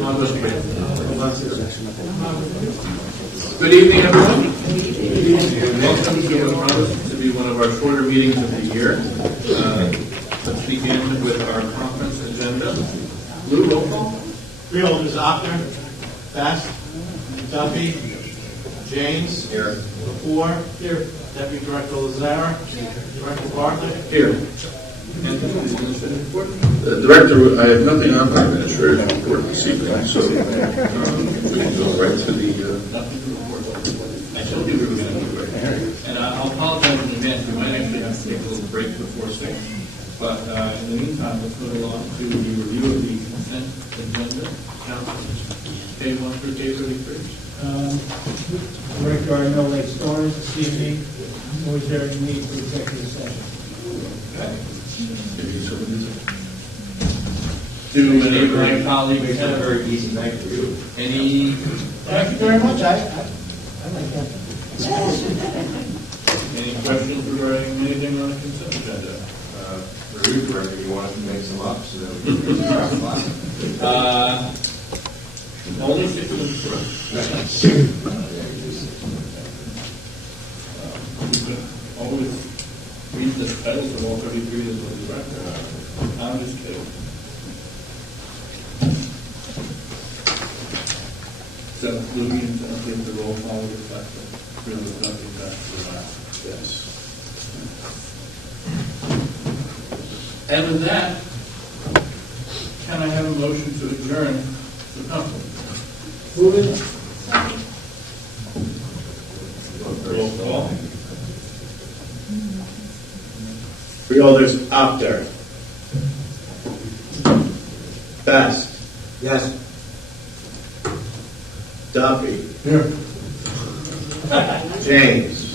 Good evening, everyone. Welcome to what promises to be one of our shorter meetings of the year. Let's begin with our conference agenda. Lou, roll call. Freeholders, Opter, Best, Duffy, James. Here. Lepore. Here. Deputy Director Lazare. Director Bartlett. Here. And the administrative report. Director, I have nothing on my administrative report this evening, so we can go right to the... Nothing to report. I told you we were going to do it. And I'll apologize in advance. We might actually have to take a little break before 6. But in the meantime, let's move along to the review of the consent agenda. Council, K1 through K33. Director, I know late storms this evening. Was there a need for executive session? Okay. Do any of my colleagues have a very easy night for you? Any? Thank you very much. I like that. Any questions regarding anything on the consent agenda? Review director, you wanted to make some up so that we can Only 6 minutes for us. Always read the titles of all 33 as well as director. I'm just kidding. So, Louis and give the roll call reflect that really nothing back to the last. Yes. And with that, can I have a motion to adjourn the council? Move it. Roll call. Freeholders, Opter. Best. Yes. Duffy. Here. James.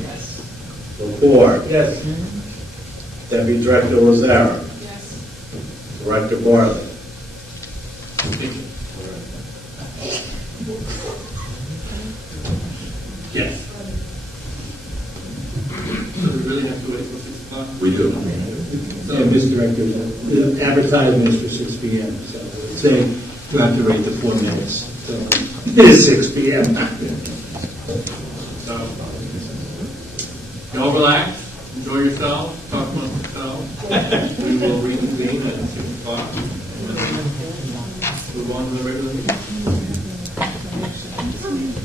Yes. Lepore. Yes. Deputy Director Lazare. Yes. Director Bartlett. Yes. So we really have to wait till 6 o'clock? We do. And Mr. Director, the advertisement is for 6 p.m., so I would say you have to wait the 4 minutes. So it is 6 p.m. So, y'all relax, enjoy yourselves, talk amongst yourselves. We will reconvene at 6 o'clock. Move on to the regular meeting.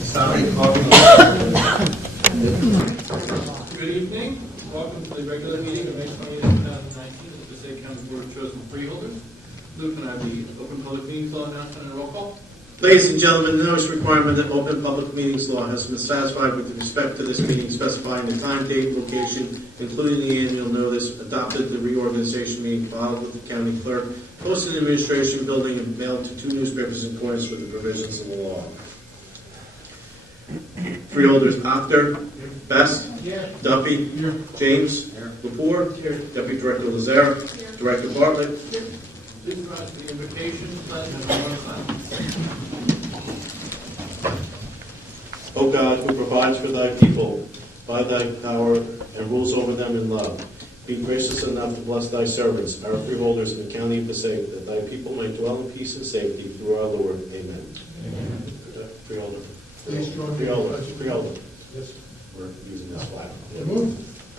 Sorry, Good evening. Welcome to the regular meeting of May 28, 2019 of the Passaic County Board of Chosen Freeholders. Luke, can I have the open public meetings law announcement and roll call? Ladies and gentlemen, the notice requirement that open public meetings law has been satisfied with respect to this meeting, specifying the time, date, location, including the annual notice, adopted the reorganization meeting, filed with the county clerk, posted in the administration building, and mailed to 2 newspapers in accordance with the provisions of the law. Freeholders, Opter. Best. Duffy. James. Lepore. Deputy Director Lazare. Director Bartlett. Please rise to the invocation. Pledge and one O God, who provides for thy people by thy power and rules over them in love, be gracious enough to bless thy servants, our freeholders in the county of Passaic, that thy people may dwell in peace and safety through our Lord. Amen. Amen. Freeholder. Freeholder. Yes. We're using this flag. Move.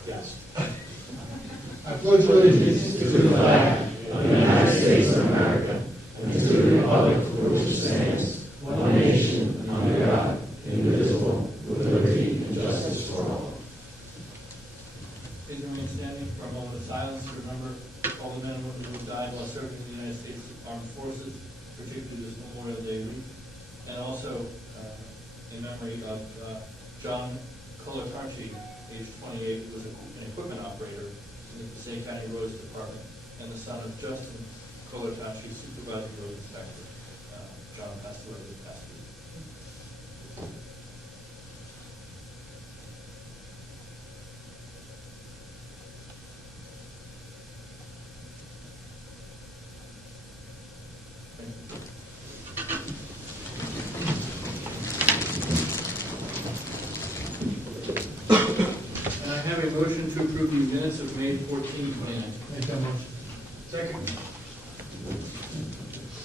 Yes. I pledge allegiance to the flag of the United States of America and to the republic for which it stands, one nation, under God, indivisible, with liberty and justice for all. Please remain standing for a moment of silence to remember all the men and women who died while serving in the United States Armed Forces, particularly this Memorial Day week, and also in memory of John Colatarchi, age 28, who was an equipment operator in the Passaic County Roads Department, and the son of Justin Colatarchi, supervising road inspector. John passed away this past week. And I have a motion to approve the minutes of May 14th. Make that motion. Second.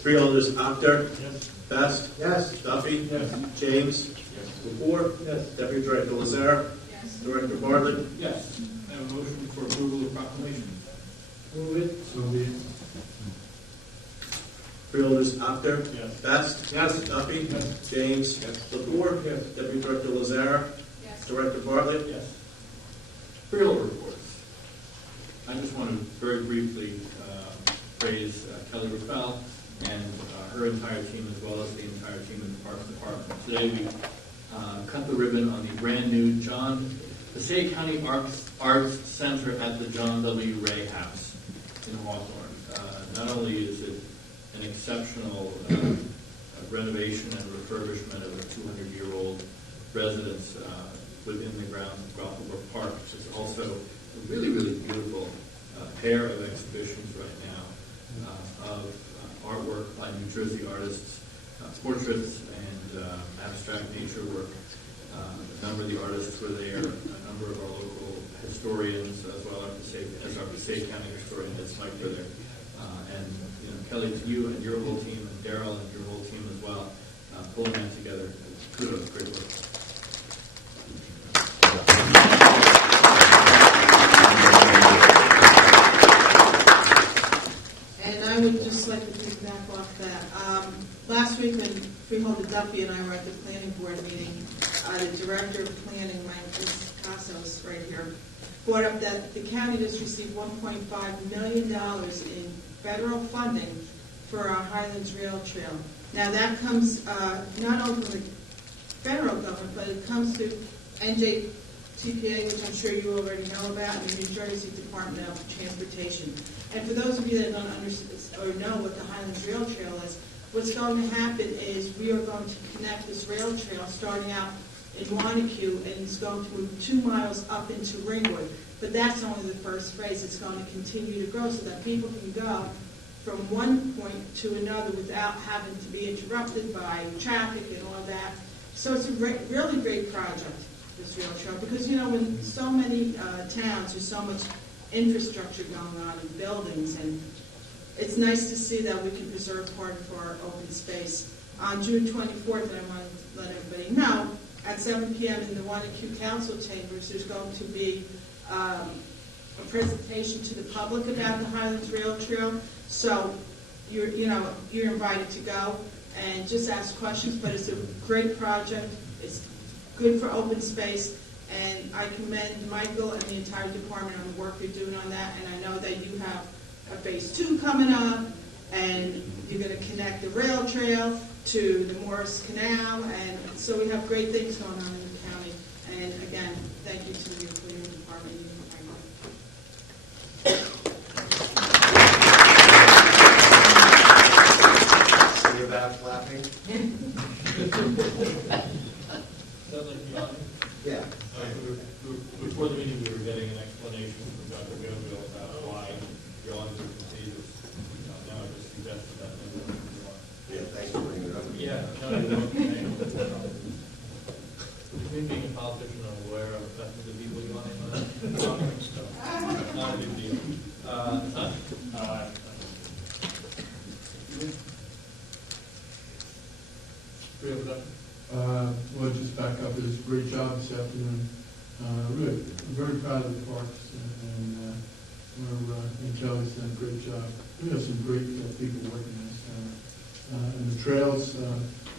Freeholders, Actor. Yes. Best. Yes. Duffy. Yes. James. Lepore. Yes. Deputy Director Lazare. Yes. Director Bartlett. Yes. I have a motion for approval of proclamation. Move it. So be it. Freeholders, Actor. Yes. Best. Yes. Duffy. Yes. James. Lepore. Yes. Deputy Director Lazare. Yes. Director Bartlett. Yes. Freeholder reports. I just want to very briefly praise Kelly Raffel and her entire team, as well as the entire team in the Parks Department. Today we cut the ribbon on the brand new Passaic County Arts Center at the John W. Ray House in Hawthorne. Not only is it an exceptional renovation and refurbishment of a 200-year-old residence within the grounds of Gothenburg Park, it's also a really, really beautiful pair of exhibitions right now of artwork by New Jersey artists, portraits and abstract nature work. A number of the artists were there, a number of our local historians, as well as our Passaic County historian, Mike, were there. And Kelly, to you and your whole team, and Daryl and your whole team as well, pulling that together. Kudos, great work. And I would just like to piggyback off that. Last week when Freeholder Duffy and I were at the planning board meeting, the director of planning, Mike Cassos, right here, brought up that the county just received $1.5 million in federal funding for our Highlands Rail Trail. Now that comes not only from the federal government, but it comes to NJTPA, which I'm sure you already know about, and the New Jersey Department of Transportation. And for those of you that don't understand or know what the Highlands Rail Trail is, what's going to happen is we are going to connect this rail trail starting out in Wanacue, and it's going to move 2 miles up into Ringwood. But that's only the first phase. It's going to continue to grow so that people can go from one point to another without having to be interrupted by traffic and all that. So it's a really great project, this rail trail, because when so many towns, there's so much infrastructure going on in buildings, and it's nice to see that we can preserve part of our open space. On June 24th, and I want to let everybody know, at 7 p.m. in the Wanacue Council Chambers, there's going to be a presentation to the public about the Highlands Rail Trail. So you're invited to go and just ask questions, but it's a great project. It's good for open space, and I commend Michael and the entire department on the work you're doing on that, and I know that you have a phase 2 coming up, and you're going to connect the rail trail to the Morris Canal, and so we have great things going on in the county. And again, thank you to your cleaning department. See about clapping? Yeah. Before the meeting, we were getting an explanation from Dr. Gabriel about why John was contagious. Now I just suggested that. Yeah, thanks for bringing it up. Yeah. Being a politician, I'm aware of the people you want to not a big deal. Well, just back up, it was a great job this afternoon. Really, I'm very proud of the parks, and Kelly's done a great job. We have some great people working in this town. And the trails,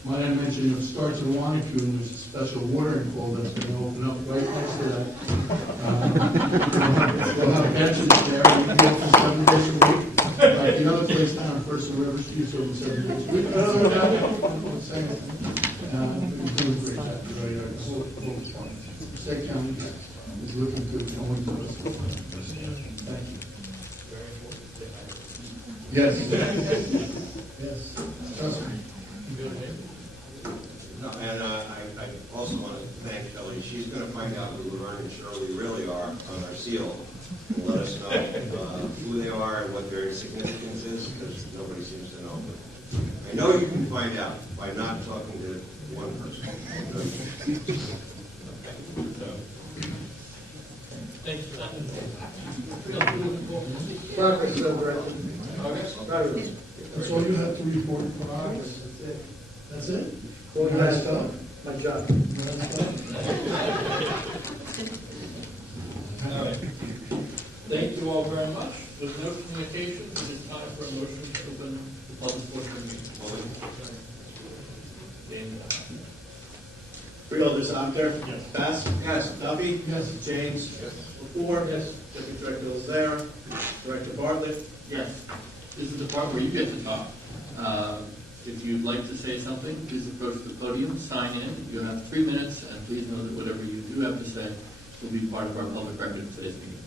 might I mention, it starts in Wanacue, and there's a special watering hole that's going to open up right next to that. We'll have benches there, and we can go for 7 days a week. Like the other place down on First and River Street, it's over 7 days a week. Other than that, I'm saying, we're doing a great job. Right, the whole department. State County is looking good, going to us. Thank you. Yes. Yes. Trust me. No, and I also want to thank Kelly. She's going to find out who Laverne and Shirley really are on our seal and let us know who they are and what their significance is, because nobody seems to know. But I know you can find out by not talking to one person. Thanks for that. Progress, Director. Progress. That's all you have to report for August. That's it? Well, Nice stuff. My job. Nice stuff. All right. Thank you all very much. With no communication, it is time for a motion to open the public portion of the meeting. Dan, Freeholders, Actor. Yes. Bass. Yes. Duffy. Yes. James. Yes. Lepore. Yes. Deputy Director Lazare. Director Bartlett. Yes. This is the part where you get to talk. If you'd like to say something, please approach the podium, sign in. You have 3 minutes, and please know that whatever you do have to say will be part of our public record in today's meeting.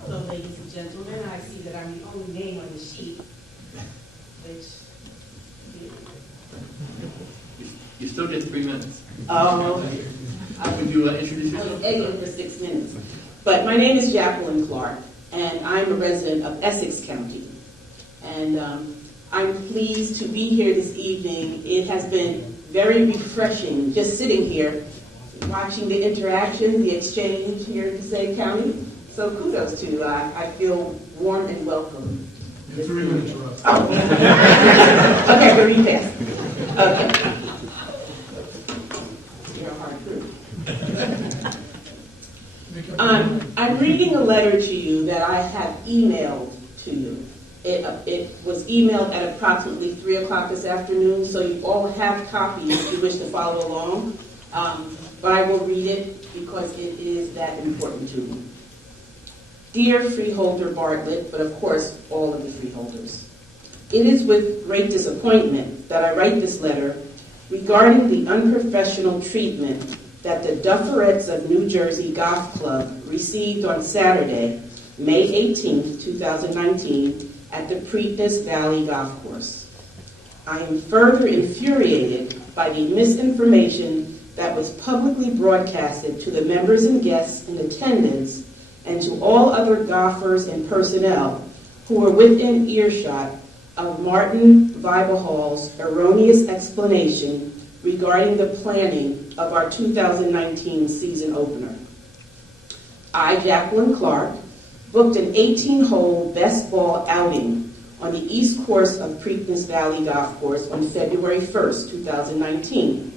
Hello, ladies and gentlemen. I see that I'm the only name on the sheet, which, You still get 3 minutes. okay. Would you introduce I was yourself? egging for 6 minutes. But my name is Jacqueline Clark, and I'm a resident of Essex County. And I'm pleased to be here this evening. It has been very refreshing just sitting here, watching the interaction, the exchange here in Passaic County. So kudos to you. I feel warm and welcome. 3 minutes are up. Oh. Okay, we'll read fast. Okay. You're a hard crew. I'm reading a letter to you that I have emailed to you. It was emailed at approximately 3 o'clock this afternoon, so you all have copies if you wish to follow along. But I will read it because it is that important to me. Dear Freeholder Bartlett, but of course all of the freeholders, it is with great disappointment that I write this letter regarding the unprofessional treatment that the Dufferettes of New Jersey Golf Club received on Saturday, May 18, 2019, at the Preakness Valley Golf Course. I am further infuriated by the misinformation that was publicly broadcasted to the members and guests in attendance and to all other golfers and personnel who were within earshot of Martin Vibehall's erroneous explanation regarding the planning of our 2019 season opener. I, Jacqueline Clark, booked an 18-hole best ball outing on the east course of Preakness Valley Golf Course on February 1st, 2019.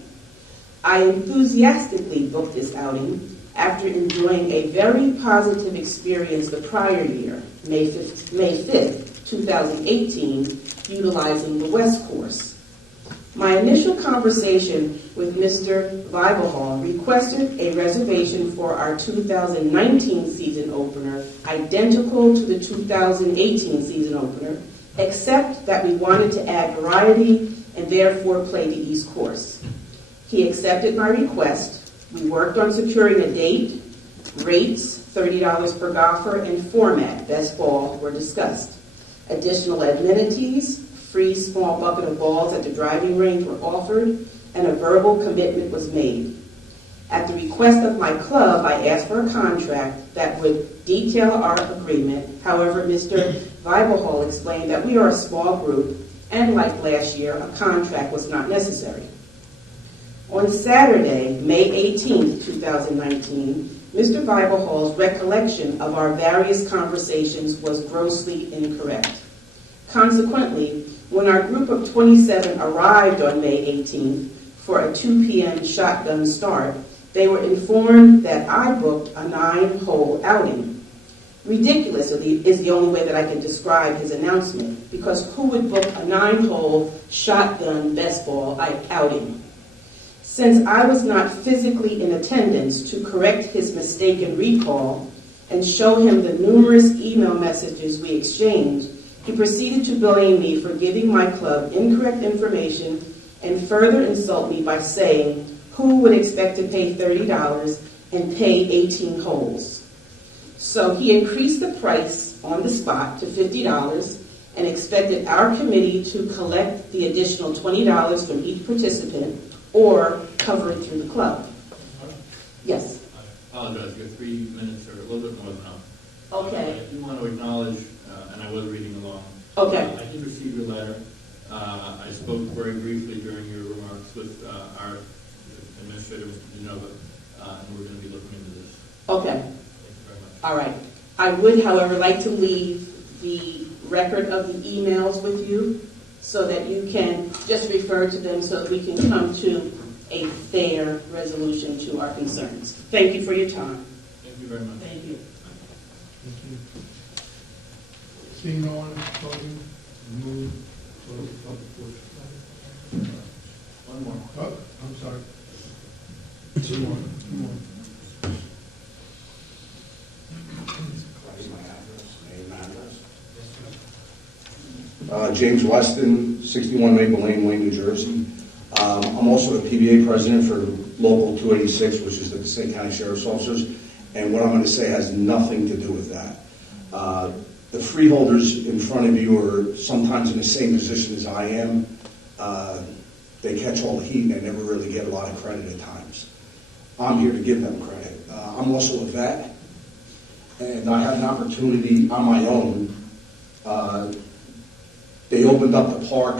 I enthusiastically booked this outing after enjoying a very positive experience the prior year, May 5th, 2018, utilizing the West Course. My initial conversation with Mr. Vibehall requested a reservation for our 2019 season opener, identical to the 2018 season opener, except that we wanted to add variety and therefore play the East Course. He accepted my request. We worked on securing a date, rates, $30 per golfer, and format, best ball, were discussed. Additional amenities, free small bucket of balls at the driving range were offered, and a verbal commitment was made. At the request of my club, I asked for a contract that would detail our agreement. However, Mr. Vibehall explained that we are a small group, and like last year, a contract was not necessary. On Saturday, May 18, 2019, Mr. Vibehall's recollection of our various conversations was grossly incorrect. Consequently, when our group of 27 arrived on May 18th for a 2 p.m. shotgun start, they were informed that I booked a 9-hole outing. Ridiculous is the only way that I can describe his announcement, because who would book a 9-hole shotgun best ball outing? Since I was not physically in attendance to correct his mistaken recall and show him the numerous email messages we exchanged, he proceeded to blame me for giving my club incorrect information and further insult me by saying, who would expect to pay $30 and pay 18 holes? So he increased the price on the spot to $50 and expected our committee to collect the additional $20 from each participant or cover it through the club. Yes? I apologize, your 3 minutes are a little bit more than enough. Okay. I do want to acknowledge, and I was reading along. Okay. I did receive your letter. I spoke very briefly during your remarks with our administrator, Mr. DeNova, and we're going to be looking into this. Okay, Thank you very much. all right. I would, however, like to leave the record of the emails with you so that you can just refer to them so that we can come to a fair resolution to our concerns. Thank you for your time. Thank you very much. Thank you. Thank you. Seeing no one, closing, move, close the public portion. One more. Oh, I'm sorry. Two more. James Weston, 61 Maple Lane, Wayne, New Jersey. I'm also the PBA president for Local 286, which is the Passaic County Sheriff's Officers, and what I'm going to say has nothing to do with that. The freeholders in front of you are sometimes in the same position as I am. They catch all the heat and they never really get a lot of credit at times. I'm here to give them credit. I'm also a vet, and I had an opportunity on my own. They opened up the park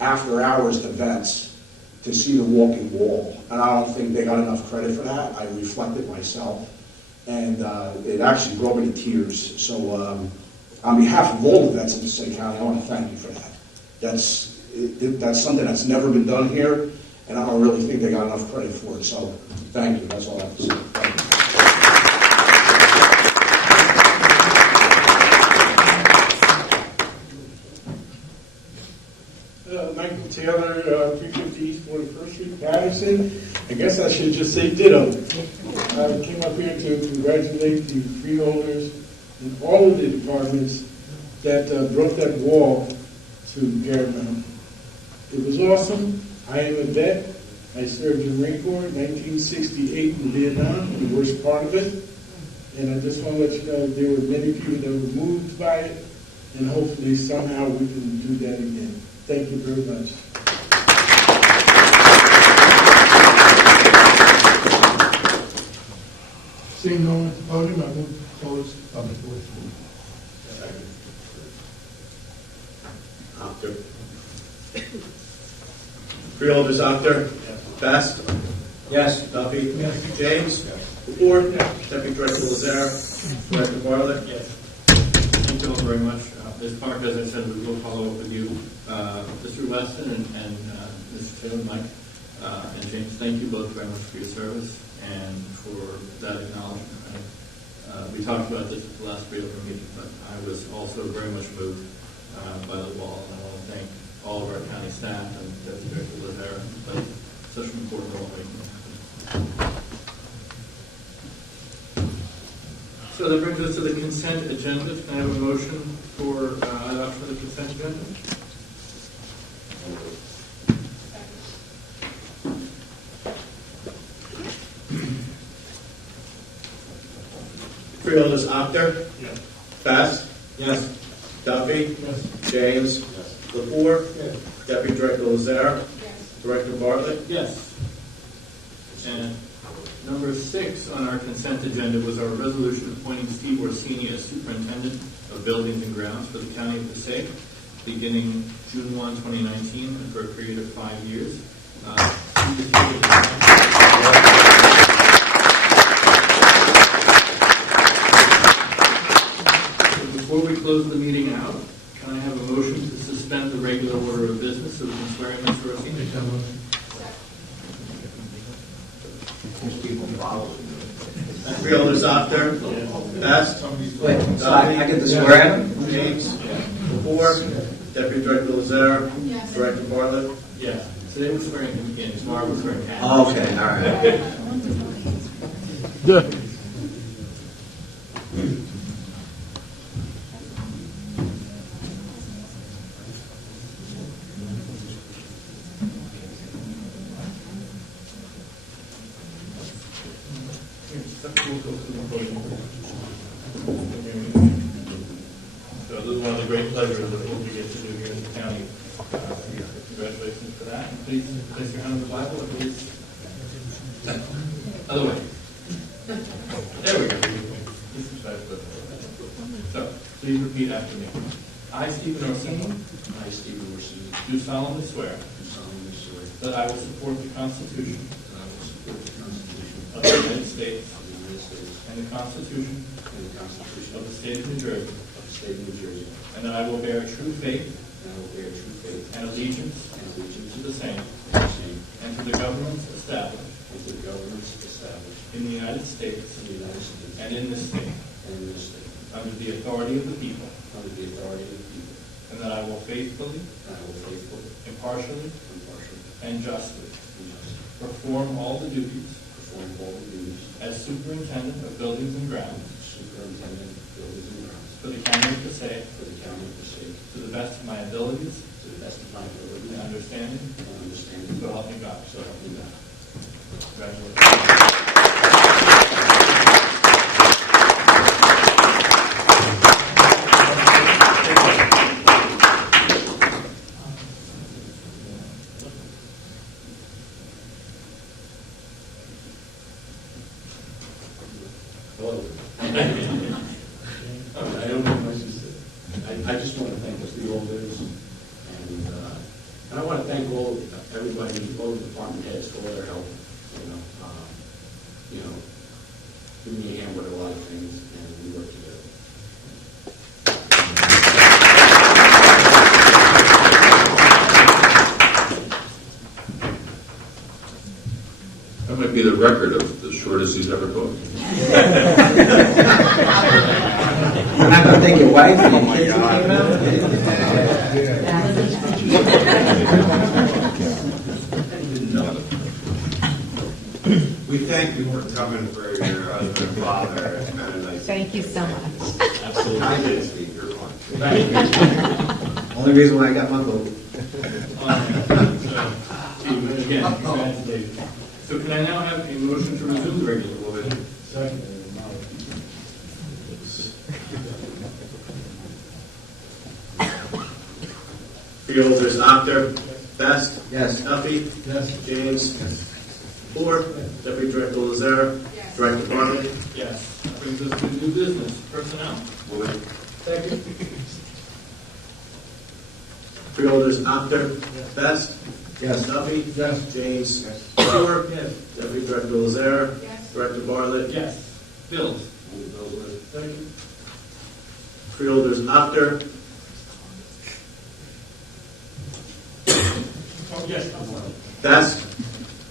after hours to vets to see the walking wall, and I don't think they got enough credit for that. I reflected myself, and it actually brought me to tears. So on behalf of all the vets in Passaic County, I want to thank you for that. That's something that's never been done here, and I don't really think they got enough credit for it. So thank you. That's all I have to say. Thank you. Michael Taylor, 350 East 41st Street, Patterson. I guess I should just say ditto. I came up here to congratulate the freeholders and all of the departments that broke that wall to Paramount. It was awesome. I am a vet. I served in the Marine Corps in 1968 in Vietnam, the worst part of it. And I just want to let you know there were many people that were moved by it, and hopefully somehow we can do that again. Thank you very much. Seeing no one at the podium, I move to close public portion. Actor. Freeholders, Actor. Best. Yes. Duffy. Yes. James. Lepore. Deputy Director Lazare. Director Bartlett. Yes. Thank you all very much. Ms. Park, as I said, we will follow up with you. Mr. Weston and Mr. Taylor, Mike, and James, thank you both very much for your service and for that acknowledgement. We talked about this at the last reopening meeting, but I was also very much moved by the wall, and I want to thank all of our county staff and Deputy Director Lazare who played such an important role in making it happen. So that brings us to the consent agenda. Can I have a motion for adoption of the consent agenda? Freeholders, Actor. Yes. Best. Yes. Duffy. Yes. James. Yes. Lepore. Yes. Deputy Director Lazare. Yes. Director Bartlett. Yes. And number 6 on our consent agenda was our resolution appointing Steve Orsini as superintendent of buildings and grounds for the county of Passaic, beginning June 1, 2019, and for a period of 5 years. Steve is here to So before we close the meeting out, can I have a motion to suspend the regular order of business so we can swear in Mr. Orsini? Make that motion. Freeholders, Actor. Best. Wait, so I get to swear in? James. Lepore. Deputy Director Lazare. Yes. Director Bartlett. Yeah. Today we're swearing him in. Tomorrow we're swearing him. Oh, okay, all right. So this is one of the great pleasures of what we get to do here in the county. Congratulations for that. Please place your hand on the Bible and please. Other way. There we go. So please repeat after me. I, Stephen Orsini, I, Stephen Orsini, do solemnly swear do solemnly swear that I will support the Constitution that I will support the Constitution of the United States of the United States and the Constitution and the Constitution of the State of New Jersey, of the State of New Jersey, and that I will bear true faith and I will bear true faith and allegiance and allegiance to the same to the same and to the governments established and to the governments established in the United States in the United States and in this state, and in this state, under the authority of the people, under the authority of the people, and that I will faithfully, and I will faithfully, impartially, impartially, and justly and justly perform all the duties perform all the duties as superintendent of buildings and grounds as superintendent of buildings and grounds for the county of Passaic for the county of Passaic to the best of my abilities to the best of my ability and understanding, and understanding. so help me God. So help me God. Congratulations. Hello. I don't know much to say. I just want to thank the freeholders, and I want to thank everybody, all the department heads for all their help, giving me a hand with a lot of things, and we work together. That might be the record of the shortest he's ever talked. I'm not going to take your wife and your kids We thank you for coming for your husband and father. It's kind of nice. Thank you so much. Absolutely. I did speak your lunch. Only reason why I got my vote. Again, congratulations. So can I now have a motion to resume the regular order? Second. Freeholders, Actor. Best. Yes. Duffy. Yes. James. Moore. Deputy Director Lazare. Director Bartley. Yes. That brings us to new business. Personnel. Second. Freeholders, Actor. Best. Yes. Duffy. Yes. James. Moore. Yes. Deputy Director Lazare. Yes. Director Bartlett. Yes. Bills. Second. Freeholders, Actor. Oh, yes. Best.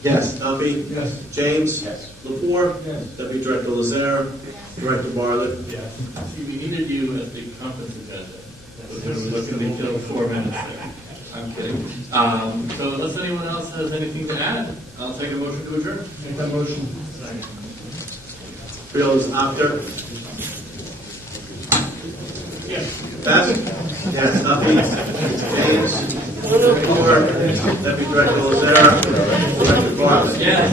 Yes. Duffy. Yes. James. Yes. Lepore. Yes. Deputy Director Lazare. Director Bartlett. Yes. See, we needed you at the conference agenda. We're going to be killed 4 minutes there. I'm kidding. So unless anyone else has anything to add, I'll take a motion to adjourn. Make that motion. Freeholders, Actor. Yes. Best. Yes. Duffy. James. Lepore. Deputy Director Lazare. Director Bartlett. Yes.